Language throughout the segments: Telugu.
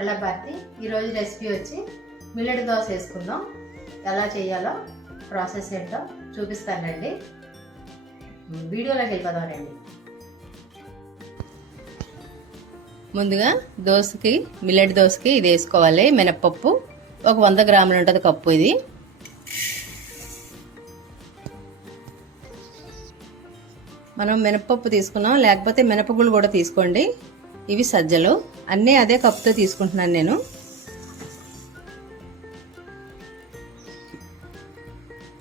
సరళ భారతి ఈరోజు రెసిపీ వచ్చి మిల్లెట్ దోశ వేసుకుందాం. ఎలా చేయాలో ప్రాసెస్ ఏంటో చూపిస్తానండి. వీడియోలోకి వెళ్ళిపోదామండి ముందుగా దోశకి మిల్లెట్ దోశకి ఇది వేసుకోవాలి. మినప్పప్పు ఒక వంద గ్రాములు ఉంటుంది కప్పు ఇది. మనం మినపప్పు తీసుకున్నాం. లేకపోతే మినపగుళ్ళు కూడా తీసుకోండి. ఇవి సజ్జలు. అన్నీ అదే కప్పుతో తీసుకుంటున్నాను నేను.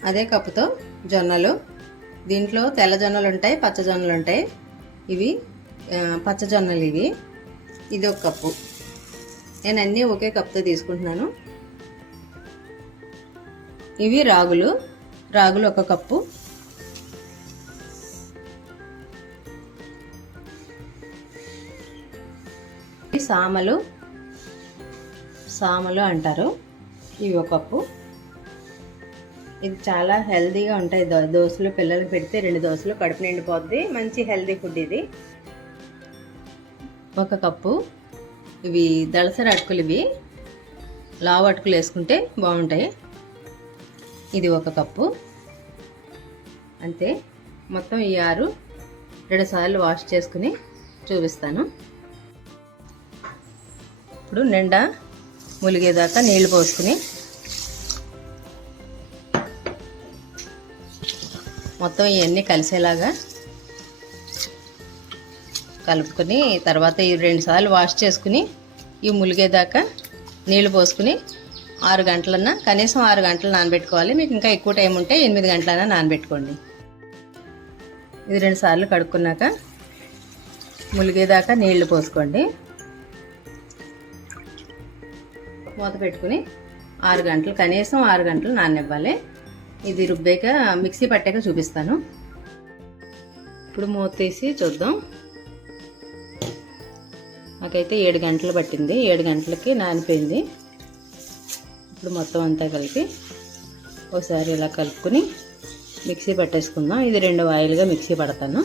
అదే కప్పుతో జొన్నలు. దీంట్లో తెల్ల జొన్నలు ఉంటాయి పచ్చ జొన్నలు ఉంటాయి ఇవి పచ్చజొన్నలు పచ్చ జొన్నలు ఇవి. ఇది ఒక కప్పు. నేను అన్నీ ఒకే కప్తో తీసుకుంటున్నాను. ఇవి రాగులు. రాగులు ఒక కప్పు. ఇవి సామలు. సామలు అంటారు. ఇవి ఒక కప్పు. ఇది చాలా హెల్తీగా ఉంటాయి. దో దోశలు పిల్లలు పెడితే రెండు దోశలు కడుపు నిండిపోద్ది. మంచి హెల్తీ ఫుడ్ ఇది. ఒక కప్పు. ఇవి దళసర అటుకులు ఇవి. లావు అటుకులు వేసుకుంటే బాగుంటాయి. ఇది ఒక కప్పు. అంతే. మొత్తం ఈ ఆరు రెండు సార్లు వాష్ చేసుకుని చూపిస్తాను. ఇప్పుడు నిండా ములిగేదాకా నీళ్ళు పోసుకుని మొత్తం ఇవన్నీ కలిసేలాగా కలుపుకొని తర్వాత ఈ రెండు సార్లు వాష్ చేసుకుని ఈ ములిగేదాకా నీళ్ళు పోసుకుని ఆరు గంటలన్నా కనీసం ఆరు గంటలు నానబెట్టుకోవాలి. మీకు ఇంకా ఎక్కువ టైం ఉంటే ఎనిమిది గంటలన్నా నానబెట్టుకోండి. ఇది రెండు సార్లు కడుక్కున్నాక ములిగేదాకా నీళ్ళు పోసుకోండి. మూత పెట్టుకుని ఆరు గంటలు కనీసం ఆరు గంటలు నాననివ్వాలి. ఇది రుబ్బాక మిక్సీ పట్టాక చూపిస్తాను. ఇప్పుడు మూత తీసి చూద్దాం. నాకైతే ఏడు గంటలు పట్టింది. ఏడు గంటలకి నానిపోయింది. ఇప్పుడు మొత్తం అంతా కలిపి ఒకసారి ఇలా కలుపుకొని మిక్సీ పట్టేసుకుందాం. ఇది రెండు వాయిల్గా మిక్సీ పడతాను.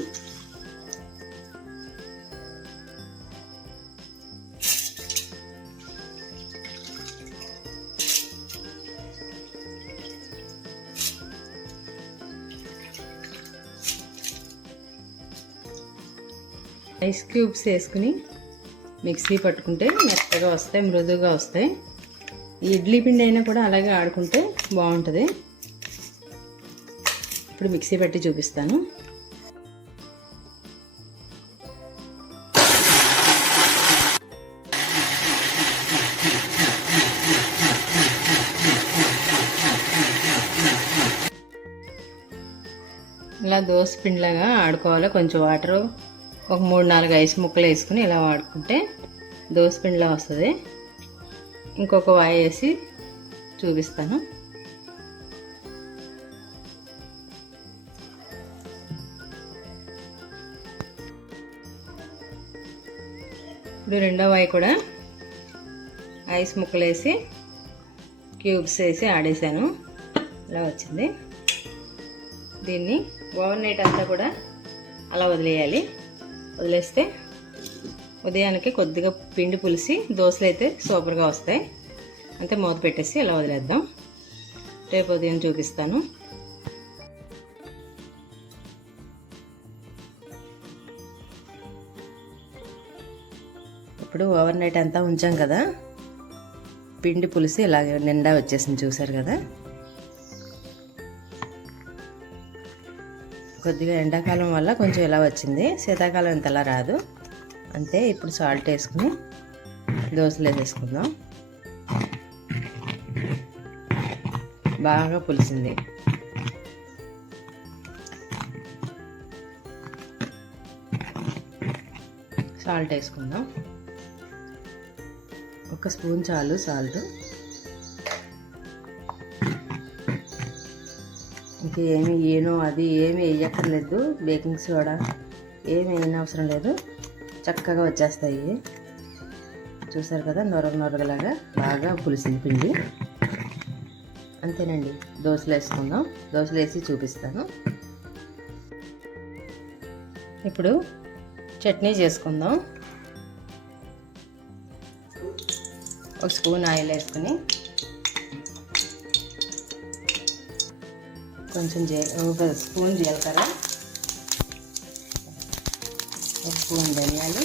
ఐస్ క్యూబ్స్ వేసుకుని మిక్సీ పట్టుకుంటే మెత్తగా వస్తాయి మృదువుగా వస్తాయి. ఈ ఇడ్లీ పిండి అయినా కూడా అలాగే ఆడుకుంటే బాగుంటుంది. ఇప్పుడు మిక్సీ పట్టి చూపిస్తాను. ఇలా దోశ పిండిలాగా ఆడుకోవాలి. కొంచెం వాటరు ఒక మూడు నాలుగు ఐస్ ముక్కలు వేసుకుని ఇలా వాడుకుంటే దోసపిండిలా వస్తుంది. ఇంకొక వాయి వేసి చూపిస్తాను. ఇప్పుడు రెండో వాయి కూడా ఐస్ ముక్కలు వేసి క్యూబ్స్ వేసి ఆడేసాను. ఇలా వచ్చింది. దీన్ని ఓవర్ నైట్ అంతా కూడా అలా వదిలేయాలి. వదిలేస్తే ఉదయానికి కొద్దిగా పిండి పులిసి దోశలు అయితే సూపర్గా వస్తాయి. అంతే మూత పెట్టేసి ఇలా వదిలేద్దాం. రేపు ఉదయం చూపిస్తాను. ఇప్పుడు ఓవర్ నైట్ అంతా ఉంచాం కదా. పిండి పులిసి ఇలాగే నిండా వచ్చేసింది చూసారు కదా. కొద్దిగా ఎండాకాలం వల్ల కొంచెం ఇలా వచ్చింది. శీతాకాలం ఇంతలా రాదు. అంతే ఇప్పుడు సాల్ట్ వేసుకుని దోశలు వేసేసుకుందాం. బాగా పులిసింది. సాల్ట్ వేసుకుందాం. ఒక స్పూన్ చాలు సాల్ట్. ఇంక ఏమి ఏనో అది ఏమి వేయక్కర్లేదు. బేకింగ్ సోడా ఏమి వేయని అవసరం లేదు. చక్కగా వచ్చేస్తాయి. చూసారు కదా నొరగ నొరగలాగా బాగా పులిసింది పిండి. అంతేనండి. దోశలు వేసుకుందాం. దోశలు వేసి చూపిస్తాను. ఇప్పుడు చట్నీ చేసుకుందాం. ఒక స్పూన్ ఆయిల్ వేసుకుని కొంచెం జీ ఒక స్పూన్ జీలకర్ర ఒక స్పూన్ ధనియాలు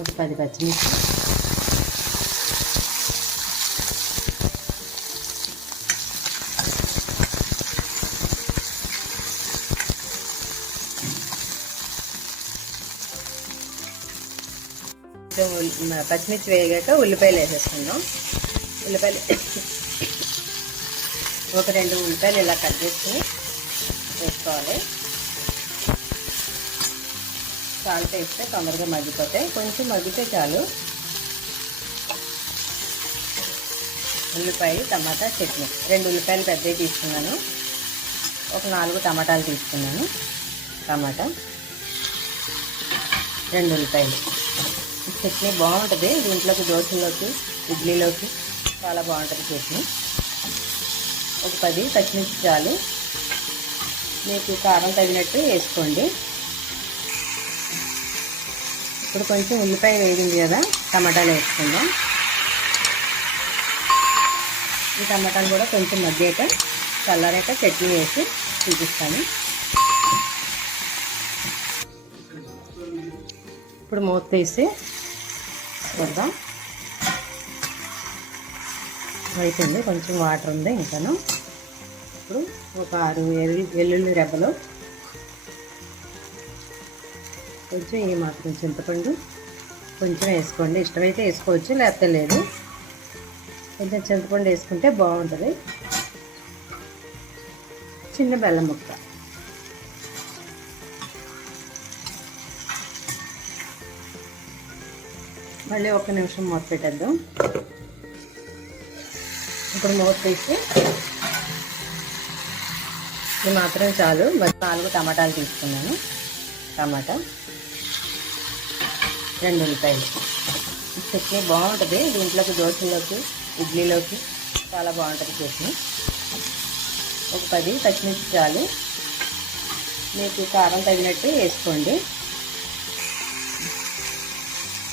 ఒక పది పచ్చిమిర్చి. పచ్చిమిర్చి వేయగాక ఉల్లిపాయలు వేసేసుకుందాం. ఉల్లిపాయలు ఒక రెండు ఉల్లిపాయలు ఇలా కట్ చేసుకుని వేసుకోవాలి. సాల్ట్ వేస్తే తొందరగా మగ్గిపోతాయి. కొంచెం మగ్గితే చాలు. ఉల్లిపాయ టమాటా చట్నీ. రెండు ఉల్లిపాయలు పెద్దవి తీసుకున్నాను. ఒక నాలుగు టమాటాలు తీసుకున్నాను. టమాటా. రెండు ఉల్లిపాయలు. చట్నీ బాగుంటుంది. దీంట్లోకి దోశలోకి ఇడ్లీలోకి చాలా బాగుంటుంది చట్నీ. ఒక పది పచ్చిమిర్చి చాలు. మీకు కారం తగినట్టు వేసుకోండి. ఇప్పుడు కొంచెం ఉల్లిపాయ వేగింది కదా టమాటాలు వేసుకుందాం. ఈ టమాటాలు కూడా కొంచెం మగ్గాక చల్లారాక చట్నీ వేసి చూపిస్తాను. ఇప్పుడు మూత తీసి చూద్దాం. అయిపోయింది కొంచెం వాటర్ ఉంది ఇంకాను. ఇప్పుడు ఒక ఆరు ఎల్లు వెల్లుల్లి రెబ్బలు. కొంచెం ఈ మాత్రం చింతపండు కొంచెం వేసుకోండి. ఇష్టమైతే వేసుకోవచ్చు లేకపోతే లేదు. కొంచెం చింతపండు వేసుకుంటే బాగుంటుంది. చిన్న బెల్లం ముక్క. మళ్ళీ ఒక నిమిషం మూత పెట్టేద్దాం. ఇప్పుడు మూత తీసి ఇది మాత్రం చాలు. మరి నాలుగు టమాటాలు తీసుకున్నాను. టమాటా. రెండు ఉల్లిపాయలు. చట్నీ బాగుంటుంది. దీంట్లోకి దోశలోకి ఇడ్లీలోకి చాలా బాగుంటుంది చట్నీ. ఒక పది పచ్చిమిర్చి చాలు. మీకు కారం తగినట్టు వేసుకోండి.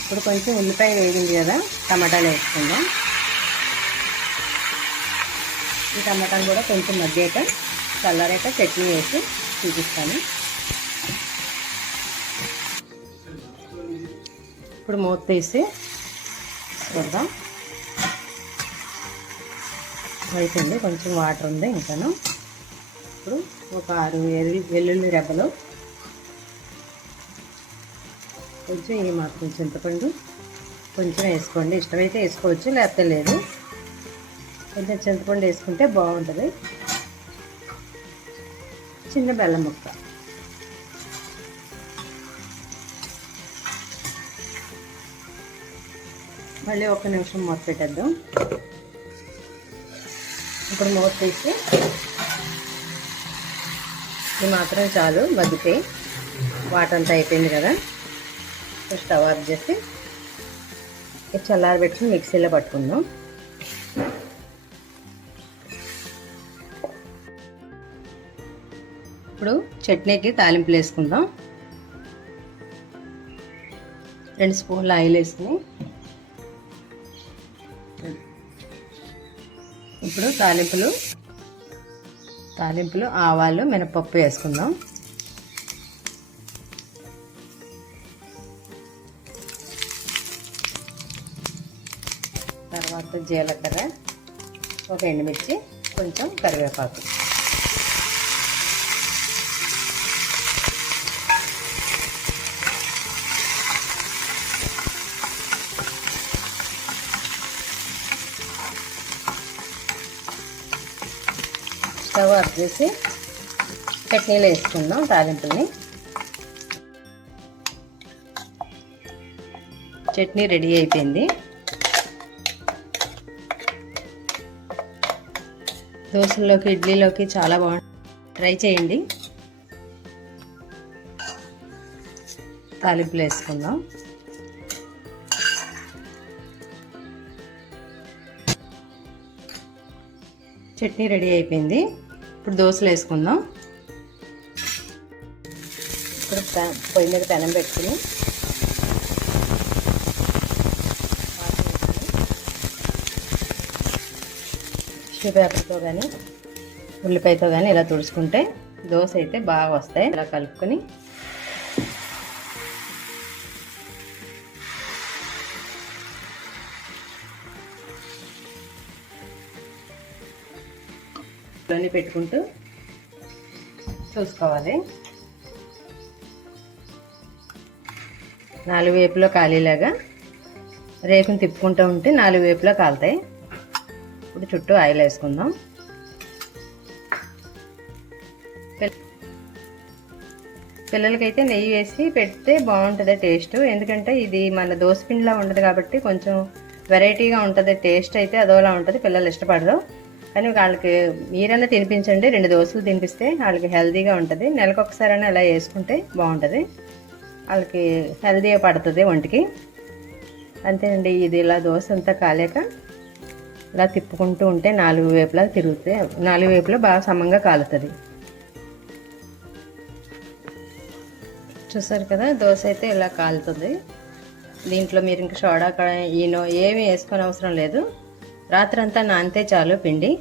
ఇప్పుడు కొంచెం ఉల్లిపాయ వేగింది కదా టమాటాలు వేసుకుందాం. ఈ టమాటాలు కూడా కొంచెం మగ్గాక కలర్ అయితే చట్నీ వేసి చూపిస్తాను. ఇప్పుడు మూత తీసి చూద్దాం. అయిపోయింది కొంచెం వాటర్ ఉంది ఇంకాను. ఇప్పుడు ఒక ఆరు ఎల్లు వెల్లుల్లి రెబ్బలు. కొంచెం ఈ మాత్రం చింతపండు కొంచెం వేసుకోండి. ఇష్టమైతే వేసుకోవచ్చు లేకపోతే లేదు. కొంచెం చింతపండు వేసుకుంటే బాగుంటుంది. చిన్న బెల్లం ముక్క. మళ్ళీ ఒక నిమిషం మూత పెట్టేద్దాం. ఇప్పుడు మూత తీసి ఇది మాత్రం చాలు మగ్గితే వాటర్ అంతా అయిపోయింది కదా. స్టవ్ ఆఫ్ చేసి ఇది చల్లారబెట్టి మిక్సీలో పట్టుకుందాం. ఇప్పుడు చట్నీకి తాలింపులు వేసుకుందాం. రెండు స్పూన్ల ఆయిల్ వేసుకుని. ఇప్పుడు తాలింపులు తాలింపులు ఆవాలు మినపప్పు వేసుకుందాం. తర్వాత జీలకర్ర ఒక ఎండుమిర్చి కొంచెం కరివేపాకు. స్టవ్ ఆఫ్ చేసి చట్నీలు వేసుకుందాం తాలింపుల్ని. చట్నీ రెడీ అయిపోయింది. దోశల్లోకి ఇడ్లీలోకి చాలా బాగుంటుంది ట్రై చేయండి. తాలింపులు వేసుకుందాం. చట్నీ రెడీ అయిపోయింది. ఇప్పుడు దోశలు వేసుకుందాం. ఇప్పుడు పొయ్యి మీద పెనం పెట్టుకుని షూ పేపర్తో కానీ ఉల్లిపాయతో కానీ ఇలా తుడుచుకుంటే దోశ అయితే బాగా వస్తాయి. ఇలా కలుపుకొని లోని పెట్టుకుంటూ చూసుకోవాలి. నాలుగు వైపులో కాలేలాగా రేకుని తిప్పుకుంటూ ఉంటే నాలుగు వైపులో కాలుతాయి. ఇప్పుడు చుట్టూ ఆయిల్ వేసుకుందాం. పిల్లలకైతే నెయ్యి వేసి పెడితే బాగుంటుంది టేస్ట్. ఎందుకంటే ఇది మన దోశ పిండిలా ఉండదు కాబట్టి కొంచెం వెరైటీగా ఉంటుంది టేస్ట్ అయితే అదోలా ఉంటుంది పిల్లలు ఇష్టపడరు. కానీ వాళ్ళకి మీరైనా తినిపించండి రెండు దోశలు తినిపిస్తే వాళ్ళకి హెల్తీగా ఉంటుంది. నెలకు ఒకసారైనా ఇలా వేసుకుంటే బాగుంటుంది. వాళ్ళకి హెల్తీగా పడుతుంది ఒంటికి. అంతేనండి ఇది ఇలా దోశ అంతా కాలేక ఇలా తిప్పుకుంటూ ఉంటే నాలుగు వైపులా తిరుగుతాయి నాలుగు వైపులా బాగా సమంగా కాలుతుంది. చూసారు కదా దోశ అయితే ఇలా కాలుతుంది. దీంట్లో మీరు ఇంకా సోడా ఈనో ఏమీ వేసుకొని అవసరం లేదు. రాత్రంతా నానితే చాలు పిండి.